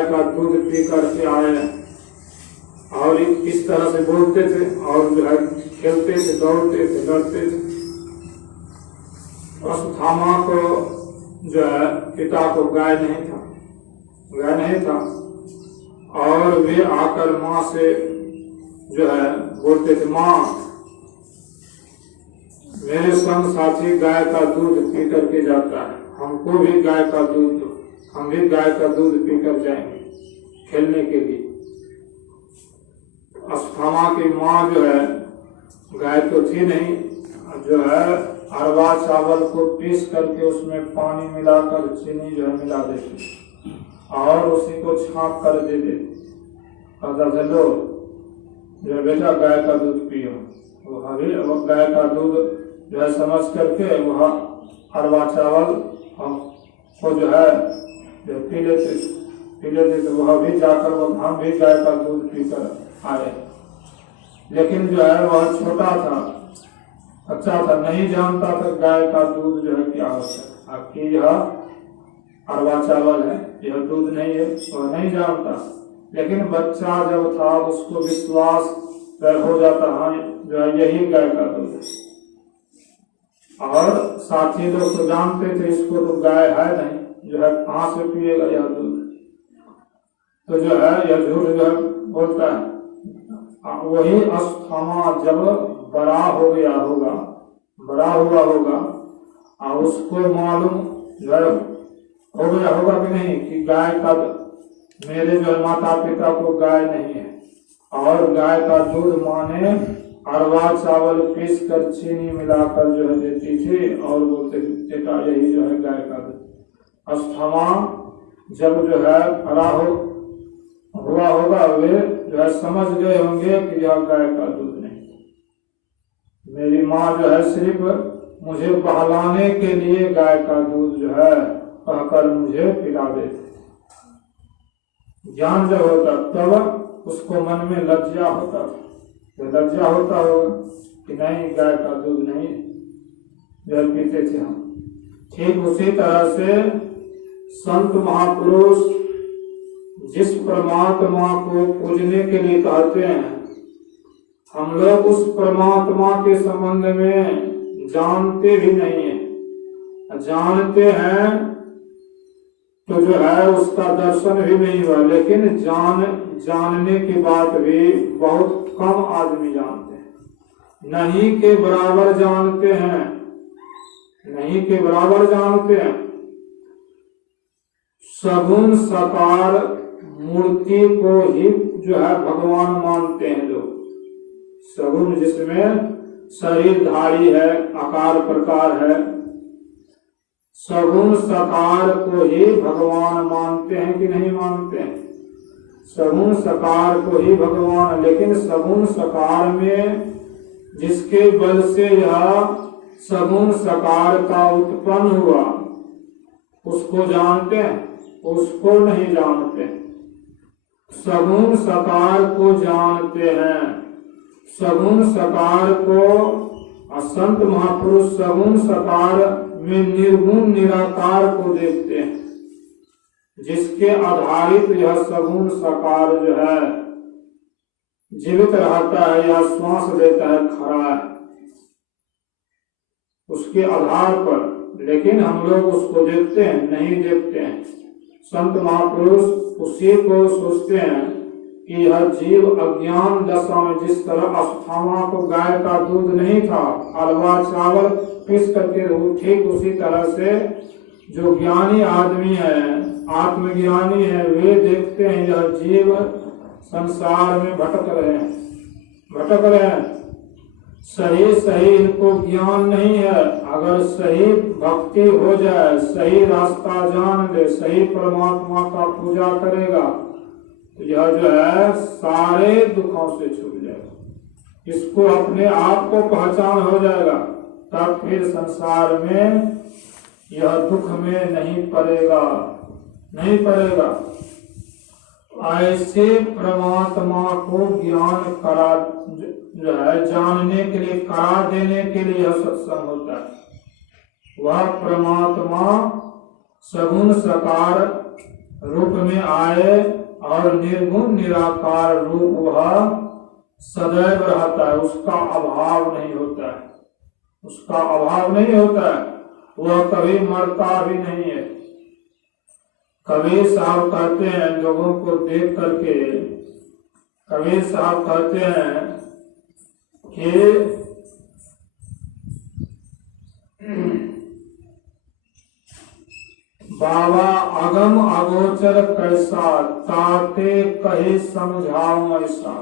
गाय का दूध पी करके आए और इस तरह से बोलते थे और जो है खेलते थे, दौड़ते थे, लड़ते थे। अश्वत्थामा को जो है पिता को गाय नहीं था और वे आकर माँ से जो है बोलते थे, माँ मेरे संग साथी गाय का दूध पी करके जाता है, हमको भी गाय का दूध दो, हम भी गाय का दूध पीकर जाएंगे खेलने के लिए। अश्वत्थामा की माँ जो है गाय तो थी नहीं, जो है अरवा चावल को पीस करके उसमें पानी मिलाकर चीनी जो है मिला देती और उसी को छाप कर दे देती। कहता चलो जो बेटा गाय का दूध पियो। वो गाय का दूध जो है समझ करके वह अरवा चावल हमको जो है जो पी लेते तो वह भी जाकर हम भी गाय का दूध पीकर आए। लेकिन जो है वह छोटा था, अच्छा था, नहीं जानता था गाय का दूध जो है क्या होता है। आपकी यह अरवा चावल है, यह दूध नहीं है, वह नहीं जानता। लेकिन बच्चा जब था उसको विश्वास हो जाता, हाँ जो है यही गाय का दूध है। और साथी लोग तो जानते थे इसको तो गाय है नहीं, जो है कहाँ से पिएगा यह दूध, तो जो है यह झूठ जो है बोलता है। वही अश्वत्थामा जब बड़ा हो गया होगा, बड़ा हुआ होगा और उसको मालूम जो है हो गया होगा कि नहीं कि गाय का मेरे जो माता पिता को गाय नहीं है और गाय का दूध माने अरवा चावल पीस कर चीनी मिलाकर जो है देती थी और बोलते थे बेटा यही जो है गाय का दूध। अश्वत्थामा जब जो है बड़ा हुआ होगा वे जो है समझ गए होंगे कि यह गाय का दूध नहीं, मेरी माँ जो है सिर्फ मुझे बहलाने के लिए गाय का दूध जो है कहकर मुझे पिला देते। ज्ञान जब होता तब उसको मन में लज्जा होता, तो लज्जा होता होगा कि नहीं गाय का दूध नहीं जो पीते थे हम। ठीक उसी तरह से संत महापुरुष जिस परमात्मा को पूजने के लिए कहते हैं, हम लोग उस परमात्मा के संबंध में जानते भी नहीं है, जानते हैं तो जो है उसका दर्शन भी नहीं हुआ। लेकिन जानने की बात भी बहुत कम आदमी जानते हैं, नहीं के बराबर जानते हैं, नहीं के बराबर जानते हैं। सगुण साकार मूर्ति को ही जो है भगवान मानते हैं लोग। सगुण जिसमें शरीरधारी है, आकार प्रकार है, सगुण साकार को ही भगवान मानते हैं कि नहीं मानते हैं? सगुण साकार को ही भगवान। लेकिन सगुण साकार में जिसके बल से यह सगुण साकार का उत्पन्न हुआ उसको जानते हैं, उसको नहीं जानते। सगुण साकार को जानते हैं, सगुण साकार को संत महापुरुष सगुण साकार में निर्गुण निराकार को देखते हैं, जिसके आधारित यह सगुण साकार जो है जीवित रहता है या श्वास लेता है, खड़ा है, उसके आधार पर। लेकिन हम लोग उसको देखते हैं नहीं देखते हैं। संत महापुरुष उसी को सोचते हैं कि यह जीव अज्ञान दशा में जिस तरह अश्वत्थामा को गाय का दूध नहीं था, अरवा चावल पीस करके, ठीक उसी तरह से जो ज्ञानी आदमी है, आत्मज्ञानी है, वे देखते हैं यह जीव संसार में भटक रहे हैं। सही इनको ज्ञान नहीं है। अगर सही भक्ति हो जाए, सही रास्ता जान ले, सही परमात्मा का पूजा करेगा तो यह जो है सारे दुखों से छूट जाएगा, इसको अपने आप को पहचान हो जाएगा, तब फिर संसार में यह दुख में नहीं पड़ेगा। ऐसे परमात्मा को ज्ञान करा जो है जानने के लिए, करा देने के लिए यह सत्संग होता है। वह परमात्मा सगुण साकार रूप में आए और निर्गुण निराकार रूप वह सदैव रहता है, उसका अभाव नहीं होता है, उसका अभाव नहीं होता है, वह कभी मरता भी नहीं है। कबीर साहब कहते हैं लोगों को देख करके, कबीर साहब कहते हैं कि बाबा अगम अगोचर कैसा, ताते कहे समझाओ ऐसा।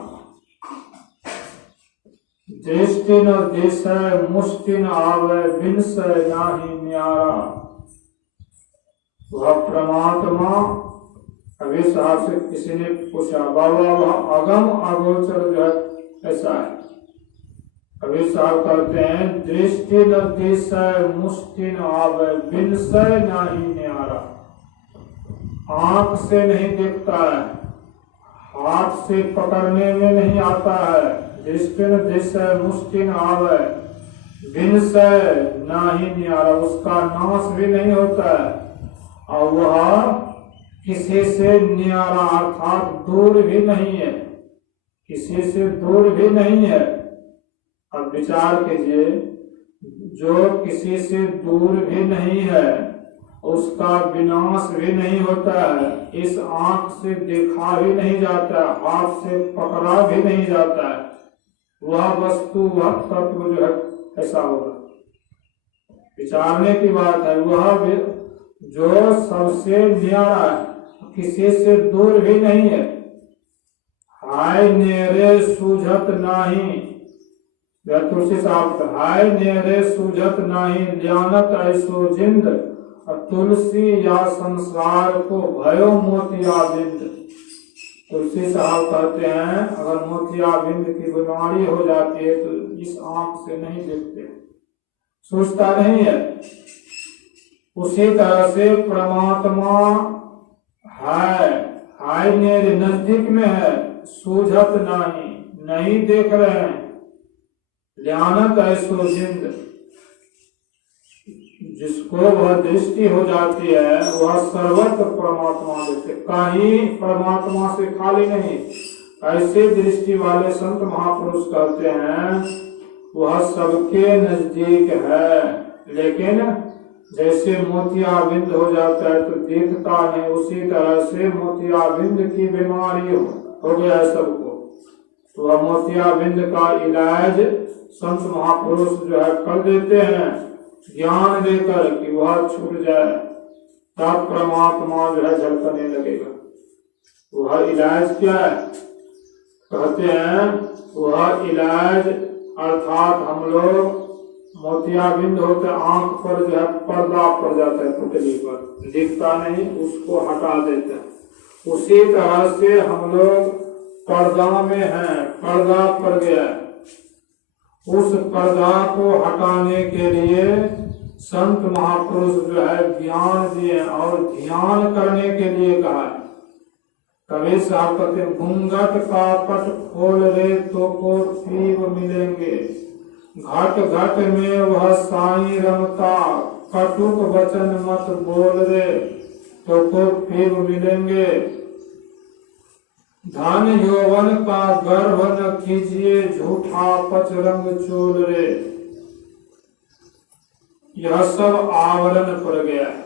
दृष्टि न दिशय मुष्टि न आवे, बिनसय नाही न्यारा। वह परमात्मा, कबीर साहब से किसी ने पूछा बाबा वह अगम अगोचर जो है ऐसा है। कबीर साहब कहते हैं दृष्टि न दिशय मुष्टि न आवे, बिनसय नाही न्यारा। आंख से नहीं दिखता है, हाथ से पकड़ने में नहीं आता है। दृष्टि न दिशय मुष्टि न आवे, बिनसय नाही न्यारा, उसका नाश भी नहीं होता है और वह किसी से न्यारा अर्थात दूर भी नहीं है, किसी से दूर भी नहीं है। अब विचार कीजिए, जो किसी से दूर भी नहीं है उसका विनाश भी नहीं होता है, इस आंख से देखा भी नहीं जाता, हाथ से पकड़ा भी नहीं जाता है, वह वस्तु वह तत्व जो है ऐसा होगा। विचारने की बात है, वह जो सबसे न्यारा है, किसी से दूर भी नहीं है। हाय नेरे सूझत नाही, तुलसी साहब हाय नेरे सूझत नाही, ज्ञानत ऐसो जिंद, तुलसी या संसार को भयो मोतिया बिंद। तुलसी साहब कहते हैं अगर मोतिया बिंद की बीमारी हो जाती है तो इस आंख से नहीं देखते, सूझता नहीं है। उसी तरह से परमात्मा है, हाय मेरे नजदीक में है, सूझत नहीं, नहीं देख रहे हैं। ध्यानत ऐसो जिंद, जिसको वह दृष्टि हो जाती है वह सर्वत्र परमात्मा देखते, कहीं परमात्मा से खाली नहीं। ऐसे दृष्टि वाले संत महापुरुष कहते हैं वह सबके नजदीक है, लेकिन जैसे मोतिया बिंद हो जाता है तो दिखता नहीं, उसी तरह से मोतिया बिंद की बीमारी हो गया है सबको। तो वह मोतिया बिंद का इलाज संत महापुरुष जो है कर देते हैं, ज्ञान देकर कि वह छूट जाए, तब परमात्मा जो है झलकने लगेगा। वह इलाज क्या है? कहते हैं वह इलाज अर्थात हम लोग मोतियाबिंद होते आंख पर जो है पर्दा पड़ जाता है, पुतली पर दिखता नहीं, उसको हटा देते हैं। उसी तरह से हम लोग पर्दा में हैं, पर्दा पड़ गया, उस पर्दा को हटाने के लिए संत महापुरुष जो है ज्ञान दिए और ध्यान करने के लिए कहा है। कबीर साहब कहते घूंघट का पट खोल रे तो को पीव मिलेंगे, घट घट में वह साई रमता, कटुक वचन मत बोल रे तो को पीव मिलेंगे। धन यौवन का गर्भ न कीजिए, झूठा पचरंग चोल रे। यह सब आवरण पड़ गया है,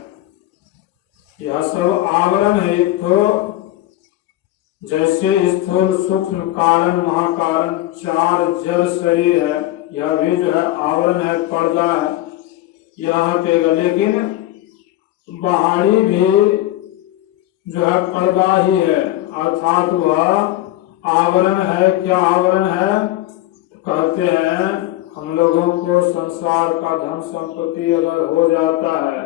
यह सब आवरण है। एक तो जैसे स्थूल सूक्ष्म कारण महाकारण चार जड़ शरीर है, यह भी जो है आवरण है, पर्दा है, यह हटेगा। लेकिन बाहरी भी जो है पर्दा ही है, अर्थात वह आवरण है। क्या आवरण है? कहते हैं हम लोगों को संसार का धन संपत्ति अगर हो जाता है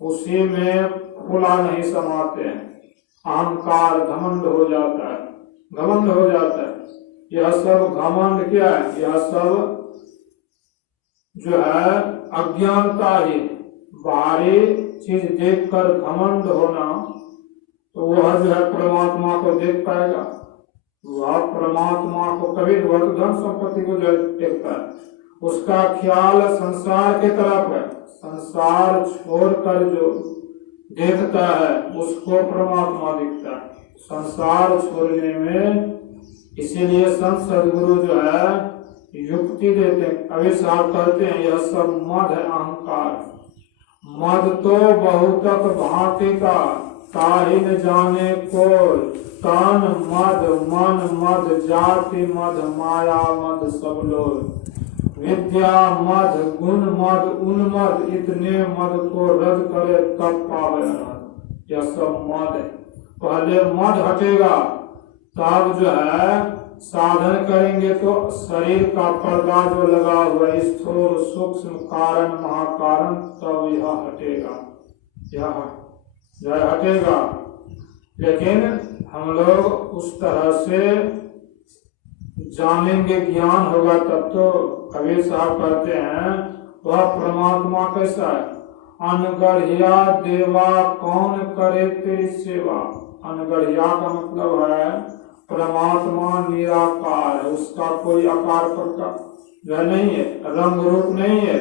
उसी में फूला नहीं समाते हैं, अहंकार घमंड हो जाता है, घमंड हो जाता है। यह सब घमंड क्या है? यह सब जो है अज्ञानता ही, बाहरी चीज देखकर घमंड होना, तो वह जो है परमात्मा को देख पाएगा? वह परमात्मा को कभी, वह तो धन संपत्ति को जो देखता है, उसका ख्याल संसार की तरफ है। संसार छोड़कर जो देखता है उसको परमात्मा दिखता है संसार छोड़ने में। इसीलिए संत सदगुरु जो है युक्ति देते हैं। कवि साहब कहते हैं यह सब मद है अहंकार, मद तो बहुतक भांति का ताहि न जाने को, तन मद मन मद जाति मद माया मद सब लोग, विद्या मद गुण मद उन्मद, इतने मद को रद्द करे तब पावे अनहद। यह सब मद है। पहले मद हटेगा तब जो है साधन करेंगे तो शरीर का पर्दा जो लगा हुआ स्थूल सूक्ष्म कारण महाकारण तब यह हटेगा, यह हटेगा। लेकिन हम लोग उस तरह से जानेंगे, ज्ञान होगा तब तो। कबीर साहब कहते हैं वह परमात्मा कैसा है, अनगढ़िया देवा कौन करे तेरी सेवा। अनगढ़िया का मतलब है परमात्मा निराकार है, उसका कोई आकार प्रकार वह नहीं है, रंग रूप नहीं है।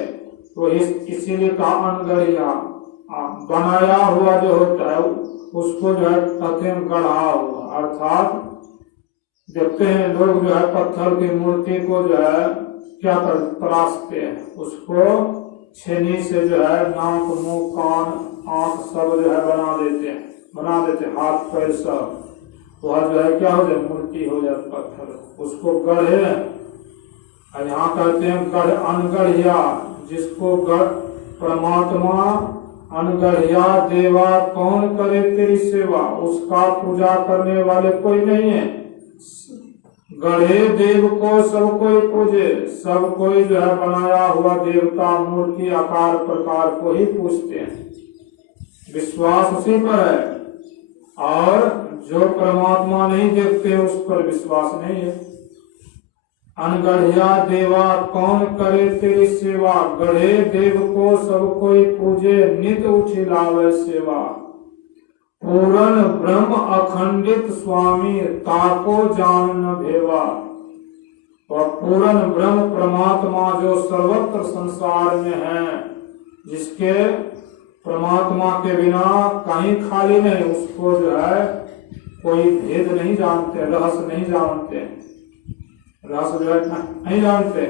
तो इसीलिए कहा अनगढ़िया, बनाया हुआ जो होता है उसको जो है कहते हैं गढ़ा हुआ। अर्थात देखते हैं लोग जो है पत्थर की मूर्ति को जो है क्या कर तराशते हैं, उसको छेनी से जो है नाक मुंह कान आंख सब जो है बना देते हाथ पैर सब। वह जो है क्या हो जाए मूर्ति हो जाए पत्थर, उसको गढ़े। यहाँ कहते हैं गढ़ अनगढ़िया, जिसको गढ़ परमात्मा अनगढ़िया देवा कौन करे तेरी सेवा, उसका पूजा करने वाले कोई नहीं है। गढ़े देव को सब कोई पूजे, सब कोई जो है बनाया हुआ देवता मूर्ति आकार प्रकार को ही पूजते हैं, विश्वास उसी पर है। और जो परमात्मा नहीं देखते उस पर विश्वास नहीं है। अनगढ़िया देवा कौन करे तेरी सेवा, गढ़े देव को सब कोई पूजे नित उठी लावे सेवा। पूर्ण ब्रह्म अखंडित स्वामी ताको जान न भेवा। और पूर्ण ब्रह्म परमात्मा जो सर्वत्र संसार में है, जिसके परमात्मा के बिना कहीं खाली नहीं, उसको जो है कोई भेद नहीं जानते, रहस्य नहीं जानते, रहस्य जो है नहीं जानते।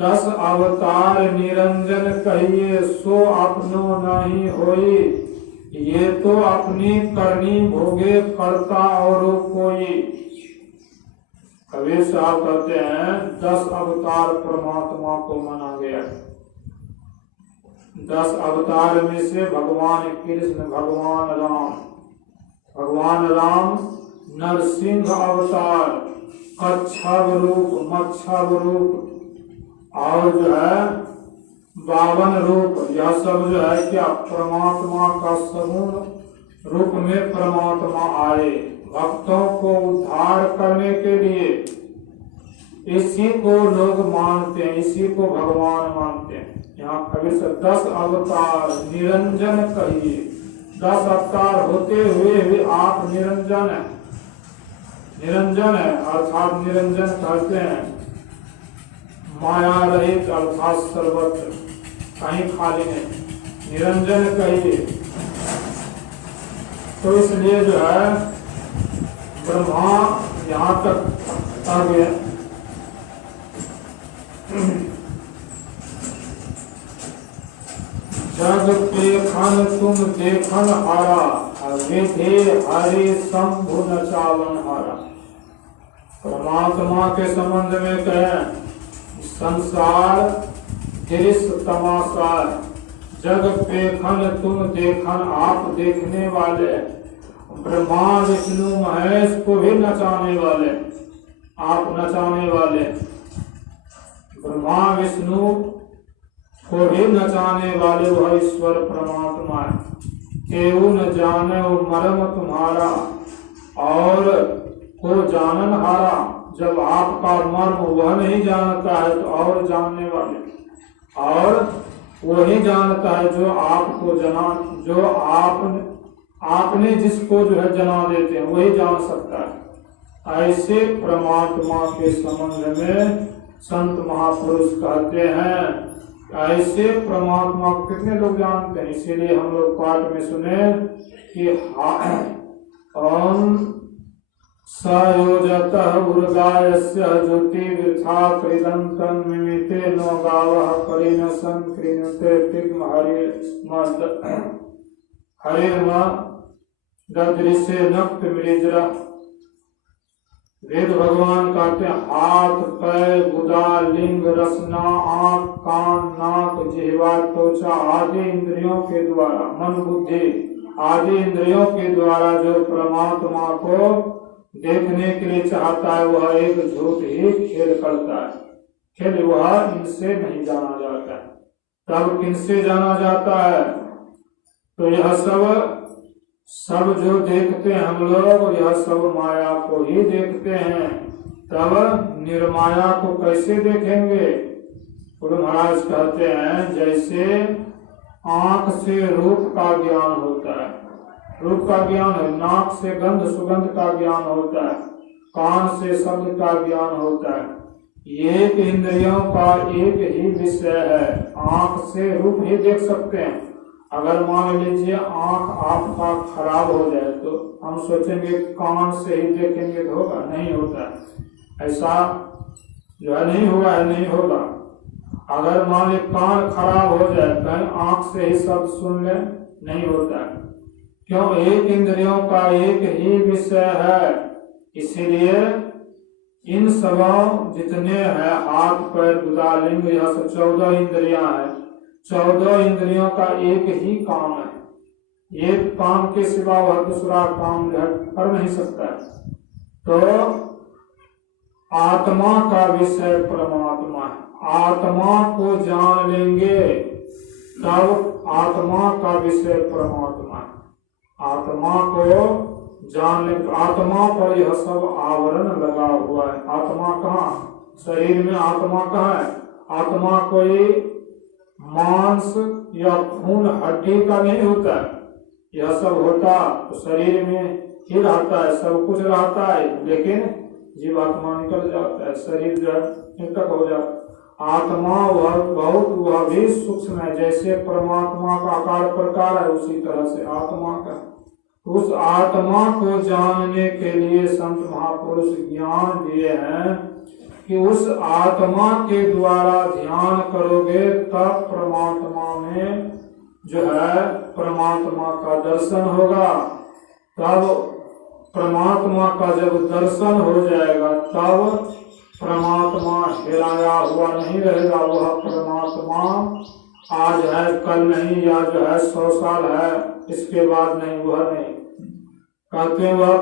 10 अवतार निरंजन कहिए सो अपनो नहीं होई, ये तो अपनी करनी भोगे करता और कोई। कबीर साहब कहते हैं 10 अवतार परमात्मा को माना गया। 10 अवतार में से भगवान कृष्ण, भगवान राम नरसिंह अवतार, कच्छप रूप, मच्छर रूप और जो है 52 रूप, यह सब जो है क्या परमात्मा का समूह रूप में परमात्मा आए भक्तों को उद्धार करने के लिए। इसी को लोग मानते हैं, इसी को भगवान मानते हैं। यहाँ कबीर से 10 अवतार निरंजन कहिए, 10 अवतार होते हुए भी आप निरंजन है, निरंजन है। अर्थात निरंजन कहते हैं माया रहित, अर्थात सर्वत्र कहीं खाली नहीं, निरंजन कहिए। तो इसलिए जो है ब्रह्मा यहाँ तक आ गया। जग पेखन तुम देखन हारा, विधे हरि शंभु नचावन हारा। परमात्मा के संबंध में कहें संसार दृश्य तमाशा, जग पेखन तुम देखन, आप देखने वाले, ब्रह्मा विष्णु महेश को भी नचाने वाले, आप नचाने वाले, ब्रह्मा विष्णु को भी नचाने वाले वह ईश्वर परमात्मा है। केहू न जाने वो मर्म तुम्हारा, और को जानन हारा। जब आपका मर्म वह नहीं जानता है तो और जानने वाले, और वही जानता है जो आपको जना, जो आपने जिसको जो है जना देते हैं वही जान सकता है। ऐसे परमात्मा के संबंध में संत महापुरुष कहते हैं ऐसे परमात्मा को कितने लोग जानते हैं? इसीलिए हम लोग पाठ में सुने कि ओम सयोजतः उर्गायस्य ज्योति वृथा कृदंतं मिमिते नो गावः परिणसन कृणुते तिग्म हरिर्म ददृश्य नक्त मृजरा। वेद भगवान कहते हैं हाथ पैर गुदा लिंग रसना आंख कान नाक जिह्वा त्वचा आदि इंद्रियों के द्वारा मन बुद्धि आदि इंद्रियों के द्वारा जो परमात्मा को देखने के लिए चाहता है वह एक झूठ ही खेल करता है। खेल वह इनसे नहीं जाना जाता है। तब किनसे जाना जाता है? तो यह सब जो देखते हैं हम लोग यह सब माया को ही देखते हैं। तब निर्माया को कैसे देखेंगे? गुरु महाराज कहते हैं जैसे आंख से रूप का ज्ञान होता है, रूप का ज्ञान है, नाक से गंध सुगंध का ज्ञान होता है, कान से शब्द का ज्ञान होता है। एक इंद्रियों का एक ही विषय है। आंख से रूप ही देख सकते हैं। अगर मान लीजिए आंख आपका खराब हो जाए तो हम सोचेंगे कान से ही देखेंगे तो होगा, नहीं होता है। ऐसा जो है नहीं हुआ है, नहीं होगा। अगर मान लीजिए कान खराब हो जाए कहीं आंख से ही शब्द सुन ले, नहीं होता है। क्यों? एक इंद्रियों का एक ही विषय है। इसीलिए इन सब जितने हैं हाथ पैर गुदा लिंग यह सब 14 इंद्रियां हैं। 14 इंद्रियों का एक ही काम है। एक काम के सिवा वह दूसरा काम कर नहीं सकता है। तो आत्मा का विषय परमात्मा है। आत्मा को जान लेंगे तब आत्मा का विषय परमात्मा है। आत्मा को जान लेंगे। आत्मा पर यह सब आवरण लगा हुआ है। आत्मा कहाँ? शरीर में आत्मा कहाँ है? आत्मा कोई मांस या खून हड्डी का नहीं होता है। यह सब होता तो शरीर में ही रहता है, सब कुछ रहता है, लेकिन जीवात्मा निकल जाता है, शरीर जो है निकट हो जाता है। आत्मा वह भी सूक्ष्म है। जैसे परमात्मा का आकार प्रकार है उसी तरह से आत्मा का। उस आत्मा को जानने के लिए संत महापुरुष ज्ञान दिए हैं कि उस आत्मा के द्वारा ध्यान करोगे तब परमात्मा में जो है परमात्मा का दर्शन होगा। तब परमात्मा का जब दर्शन हो जाएगा तब परमात्मा हिराया हुआ नहीं रहेगा। वह परमात्मा आज है कल नहीं, या जो है 100 साल है इसके बाद नहीं, वह नहीं। कहते वह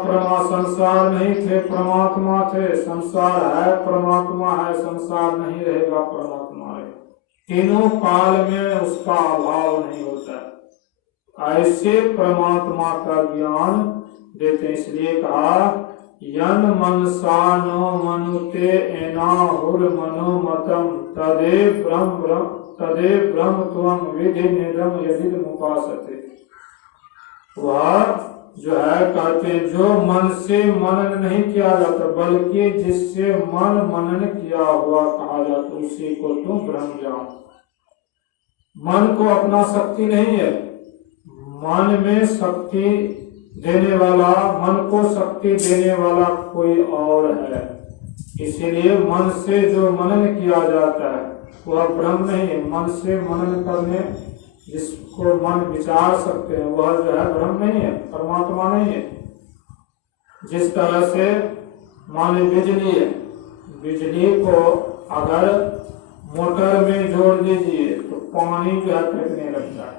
संसार नहीं थे परमात्मा थे, संसार है परमात्मा है, संसार नहीं रहेगा परमात्मा है। तीनों काल में उसका अभाव नहीं होता। ऐसे परमात्मा का ज्ञान देते। इसलिए कहा यन मनसा नो मनुते एनाहुर मनोमतम तदे ब्रह्म त्वं विधि निदम यदि मुपासते। वह जो है कहते हैं जो मन से मनन नहीं किया जाता बल्कि जिससे मन मनन किया हुआ कहा जाता उसी को तुम ब्रह्म जानो। मन को अपना शक्ति नहीं है। मन में शक्ति देने वाला, मन को शक्ति देने वाला कोई और है। इसीलिए मन से जो मनन किया जाता है वह ब्रह्म नहीं है। मन से मनन करने जिसको मन विचार सकते हैं वह जो है ब्रह्म नहीं है, परमात्मा नहीं है। जिस तरह से मान बिजली है, बिजली को अगर मोटर में जोड़ दीजिए तो पानी जो है फेंकने लगता है।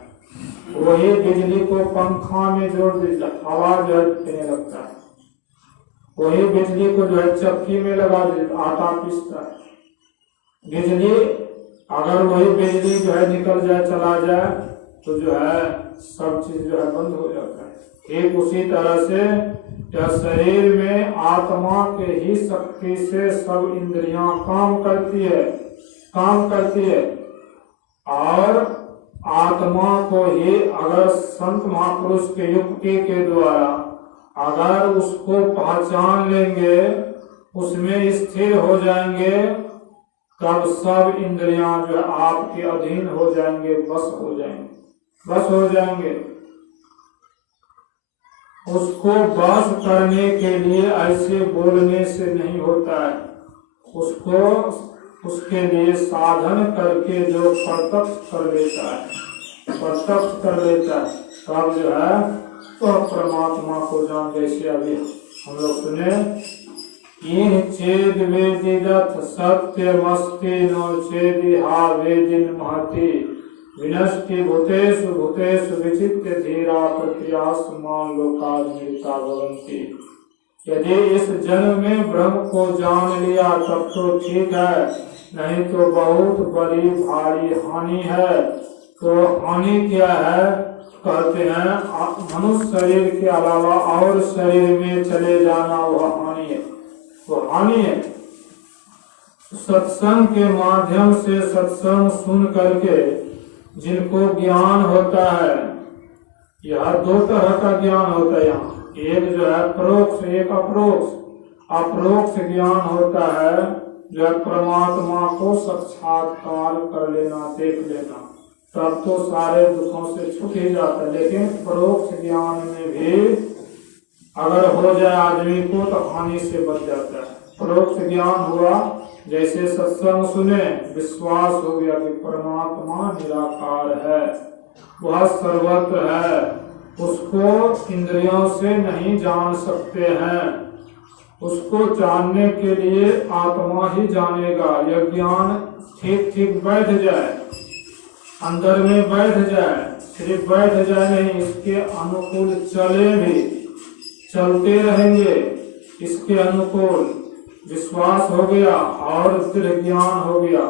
वही बिजली को पंखा में जोड़ दीजिए हवा जो है फेंकने लगता है। वही बिजली को जो है चक्की में लगा दीजिए आटा पीसता है। बिजली अगर वही बिजली जो है निकल जाए चला जाए तो जो है सब चीज जो है बंद हो जाता है। एक उसी तरह से या शरीर में आत्मा के ही शक्ति से सब इंद्रियां काम करती है और आत्मा को ही अगर संत महापुरुष के युक्ति के द्वारा अगर उसको पहचान लेंगे, उसमें स्थिर हो जाएंगे तब सब इंद्रियां जो है आपके अधीन हो जाएंगे, बस हो जाएंगे। उसको बस करने के लिए ऐसे बोलने से नहीं होता है, उसको उसके लिए साधन करके जो प्रत्यक्ष कर लेता है तब जो है तो परमात्मा को जान। जैसे अभी हम लोग सुने, इन चेद वेदिदथ सत्यमस्ति नो चेदि हा वेदिन महति विनष्टि भूतेषु भूतेषु विचित्य धीरा प्रत्यासमा लोकाधीता भवन्ति। यदि इस जन्म में ब्रह्म को जान लिया तब तो ठीक है, नहीं तो बहुत बड़ी भारी हानि है। तो हानि क्या है? कहते हैं मनुष्य शरीर के अलावा और शरीर में चले जाना, वह हानि है, वो हानि है। सत्संग के माध्यम से सत्संग सुन करके जिनको ज्ञान होता है, यह दो तरह का ज्ञान होता है यहाँ, एक जो है परोक्ष, एक अप्रोक्ष। अप्रोक्ष ज्ञान होता है जो परमात्मा को साक्षात्कार कर लेना, देख लेना, तब तो सारे दुखों से छूट ही जाता है। लेकिन परोक्ष ज्ञान में भी अगर हो जाए आदमी को तो हानि से बच जाता है। परोक्ष ज्ञान हुआ, जैसे सत्संग सुने, विश्वास हो गया कि परमात्मा निराकार है, वह सर्वत्र है, उसको इंद्रियों से नहीं जान सकते हैं, उसको जानने के लिए आत्मा ही जानेगा। यह ज्ञान ठीक ठीक बैठ जाए, अंदर में बैठ जाए, सिर्फ बैठ जाए नहीं, इसके अनुकूल चले भी, चलते रहेंगे, इसके अनुकूल विश्वास हो गया और दृढ़ ज्ञान हो गया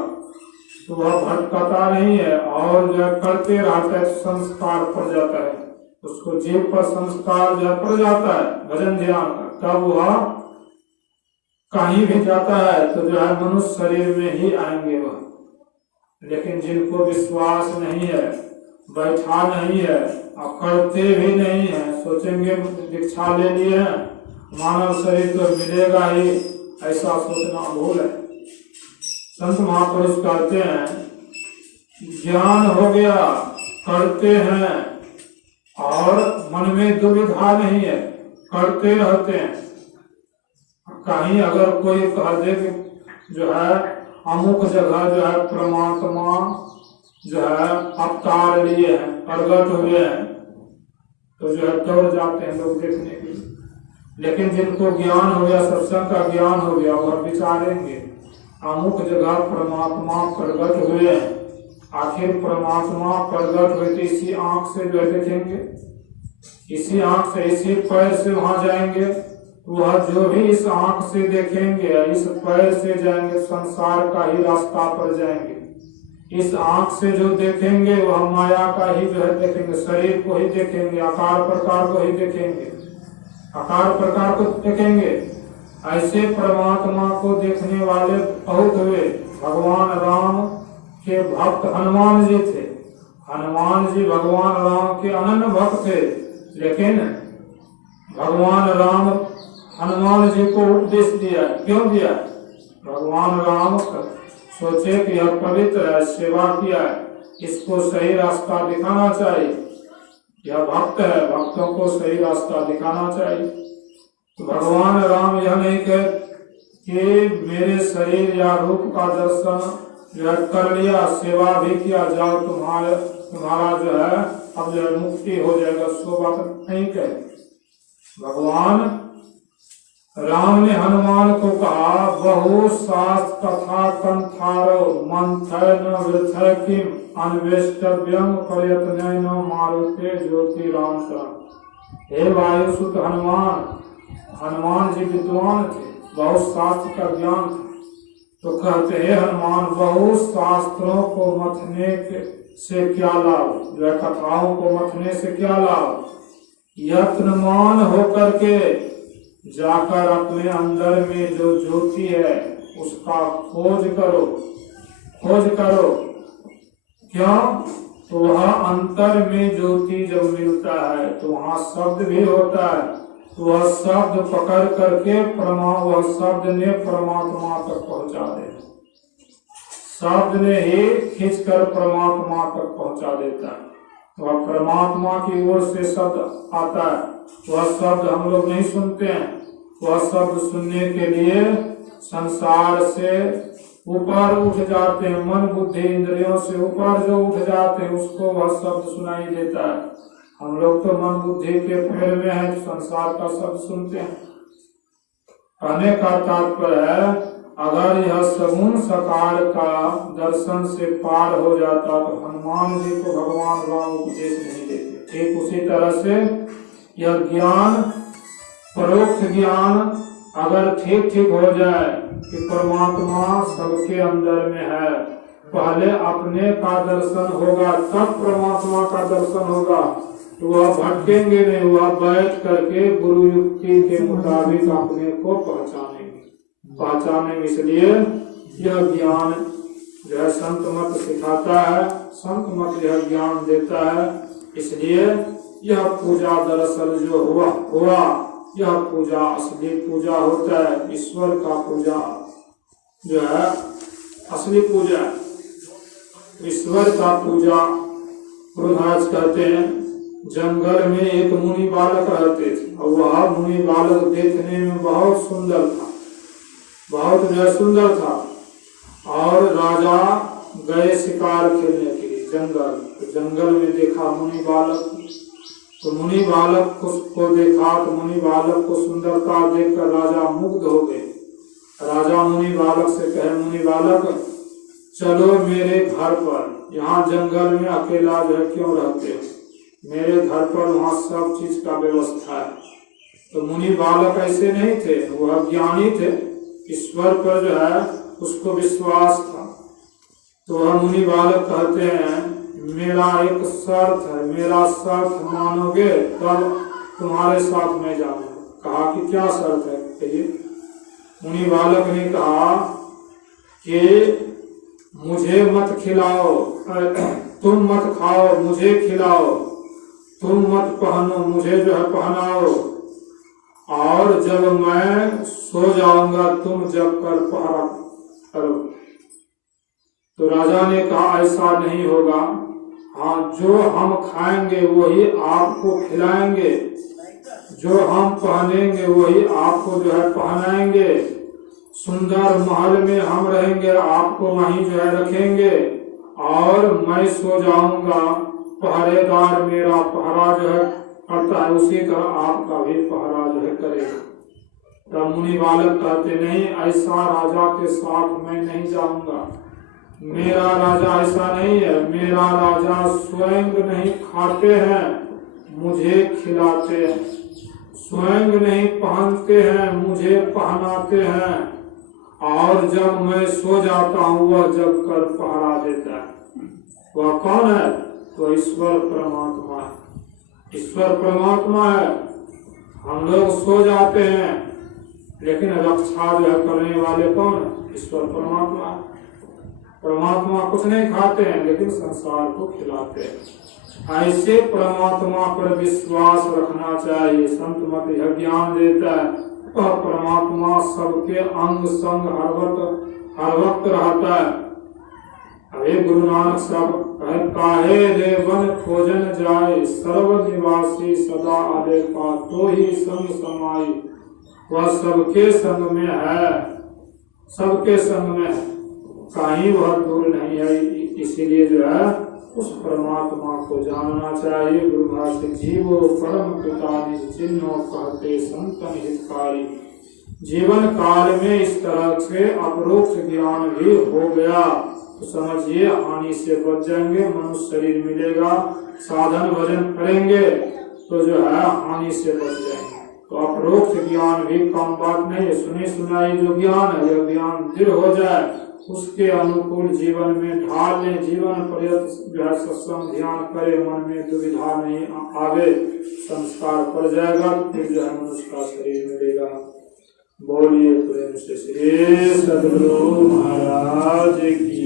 तो वह भटकता नहीं है और जो करते रहता है, संस्कार पड़ जाता है, उसको जीव पर संस्कार जो पड़ जाता है भजन ध्यान का, तब वह कहीं भी जाता है तो जो है मनुष्य शरीर में ही आएंगे वह। लेकिन जिनको विश्वास नहीं है, बैठा नहीं है और करते भी नहीं है, सोचेंगे दीक्षा ले लिए हैं, मानव शरीर तो मिलेगा ही, ऐसा सोचना भूल है। संत महापुरुष कहते हैं ज्ञान हो गया, करते हैं और मन में दुविधा नहीं है, करते रहते हैं। कहीं अगर कोई कह दे कि जो है अमुक जगह जो है परमात्मा जो है अवतार लिए हैं, प्रगट हुए हैं, तो जो है दौड़ जाते हैं लोग देखने के लिए। लेकिन जिनको ज्ञान हो गया, सत्संग का ज्ञान हो गया, वह विचारेंगे अमुक जगह परमात्मा प्रगट हुए हैं, आखिर परमात्मा प्रगट हुए तो इसी आंख से जो देखेंगे, इसी आंख से, इसी पैर से वहां जाएंगे, वह जो भी इस आंख से देखेंगे, इस पैर से जाएंगे, संसार का ही रास्ता पर जाएंगे। इस आंख से जो देखेंगे वह माया का ही जो है देखेंगे, शरीर को ही देखेंगे, आकार प्रकार को ही देखेंगे, आकार प्रकार को देखेंगे। ऐसे परमात्मा को देखने वाले बहुत हुए। भगवान राम के भक्त हनुमान जी थे, हनुमान जी भगवान राम के अनन्य भक्त थे, लेकिन भगवान राम हनुमान जी को उपदेश दिया। क्यों दिया? भगवान राम सोचे कि यह पवित्र है, सेवा किया है, इसको सही रास्ता दिखाना चाहिए, यह भक्त है, भक्तों को सही रास्ता दिखाना चाहिए। तो भगवान राम यह नहीं कहे कि मेरे शरीर या रूप का दर्शन जो है कर लिया, सेवा भी किया, जाओ तुम्हारा जो है अब जो है मुक्ति हो जाएगा, सो बात नहीं कहे। भगवान राम ने हनुमान को कहा, बहु शास्त्र कथा कंथारो मंथन वृथय किम अन्वेष्टव्यम प्रयत्न मारुते ज्योति राम। हे वायुसुत हनुमान, हनुमान जी विद्वान थे, बहुत शास्त्र का ज्ञान था, तो कहते हैं हनुमान बहुत शास्त्रों को मथने से क्या लाभ, जो कथाओं को मथने से क्या लाभ, यत्नमान होकर के जाकर अपने अंदर में जो ज्योति है उसका खोज करो, खोज करो। क्यों? तो वह अंतर में ज्योति जब मिलता है तो वहाँ शब्द भी होता है, तो वह शब्द पकड़ करके वह शब्द ने परमात्मा तक पहुँचा दे। शब्द ने ही खींचकर परमात्मा तक पहुंचा देता है। वह परमात्मा की ओर से शब्द आता है, वह शब्द हम लोग नहीं सुनते हैं। वह शब्द सुनने के लिए संसार से ऊपर उठ जाते हैं, मन बुद्धि इंद्रियों से ऊपर जो उठ जाते हैं उसको वह शब्द सुनाई देता है। हम लोग तो मन बुद्धि के फेर में है, संसार का शब्द सुनते हैं। कहने का तात्पर्य है, अगर यह सगुण सकार का दर्शन से पार हो जाता तो हनुमान जी को भगवान राम उपदेश नहीं देते। ठीक उसी तरह से यह ज्ञान, परोक्ष ज्ञान अगर ठीक ठीक हो जाए कि परमात्मा सबके अंदर में है, पहले अपने का दर्शन होगा तब परमात्मा का दर्शन होगा, तो वह भटकेंगे नहीं, वह बैठ करके गुरु युक्ति के मुताबिक अपने को पहचानेंगे। इसलिए यह ज्ञान जो है संत मत सिखाता है, संत मत यह ज्ञान देता है। इसलिए यह पूजा दरअसल जो हुआ यह पूजा असली पूजा होता है। ईश्वर का पूजा जो है असली पूजा, ईश्वर का पूजा। गुरु महाराज कहते हैं, जंगल में एक मुनि बालक रहते थे और वह मुनि बालक देखने में बहुत सुंदर था, बहुत सुंदर था। और राजा गए शिकार खेलने के लिए जंगल में देखा मुनि बालक, तो मुनि बालक को देखा तो मुनि बालक को सुंदरता देखकर राजा मुग्ध हो गए। राजा मुनि बालक से कहे, मुनि बालक चलो मेरे घर पर, यहाँ जंगल में अकेला जो है क्यों रहते हो, मेरे घर पर वहाँ सब चीज का व्यवस्था है। तो मुनि बालक ऐसे नहीं थे, वह ज्ञानी थे, ईश्वर पर जो है उसको विश्वास था। तो वह मुनि बालक कहते हैं, मेरा एक शर्त है, मेरा शर्त मानोगे तब तुम्हारे साथ मैं जाऊंगा। कहा कि क्या शर्त है कहिए। मुनि बालक ने कहा कि मुझे मत खिलाओ, तुम मत खाओ, मुझे खिलाओ, तुम मत पहनो, मुझे जो है पहनाओ, और जब मैं सो जाऊंगा तुम जब कर पहरा करो। तो राजा ने कहा ऐसा नहीं होगा, हाँ जो हम खाएंगे वही आपको खिलाएंगे, जो हम पहनेंगे वही आपको जो है पहनाएंगे, सुंदर महल में हम रहेंगे, आपको वहीं जो है रखेंगे, और मैं सो जाऊंगा, पहरेदार मेरा पहरा जो है करता है, उसी तरह आपका भी पहरा जो है करेगा। तब मुनि बालक कहते, नहीं ऐसा राजा के साथ मैं नहीं जाऊंगा, मेरा राजा ऐसा नहीं है, मेरा राजा स्वयं नहीं खाते हैं मुझे खिलाते हैं, स्वयं नहीं पहनते हैं मुझे पहनाते हैं, और जब मैं सो जाता हूँ वह जब कर पहरा देता है। वह कौन है? तो ईश्वर परमात्मा है। ईश्वर परमात्मा है। हम लोग सो जाते हैं लेकिन रक्षा जो है करने वाले कौन है? ईश्वर परमात्मा है। परमात्मा कुछ नहीं खाते हैं लेकिन संसार को खिलाते हैं। ऐसे परमात्मा पर विश्वास रखना चाहिए। संत मत यह ज्ञान देता है, वह परमात्मा सबके अंग संग हर वक्त रहता है। अरे गुरु नानक साहब काहे रे वन खोजन जाए, सर्व निवासी सदा आले पा तो ही संग समाई। वह सबके संग में है, सबके संग में है, कहीं वह दूर नहीं है। इसीलिए जो है उस परमात्मा को जानना चाहिए। गुरु महाराज जीवो परम पिता निज चिन्हो कहते संतन हितकारी। जीवन काल में इस तरह से अपरोक्ष ज्ञान भी हो गया तो समझिए हानि से बच जाएंगे। मनुष्य शरीर मिलेगा, साधन भजन करेंगे तो जो है हानि से बच जाएंगे। तो अपरोक्ष ज्ञान भी कम बात नहीं है। सुनी सुनाई जो ज्ञान है यह ज्ञान दृढ़ हो जाए, उसके अनुकूल जीवन में ढाल लें, जीवन पर्यंत जो है सत्संग ध्यान करे, मन में दुविधा नहीं आवे, संस्कार पड़ जाएगा, फिर जो है मनुष्य का शरीर मिलेगा। बोलिए प्रेम से श्री सद्गुरु महाराज की।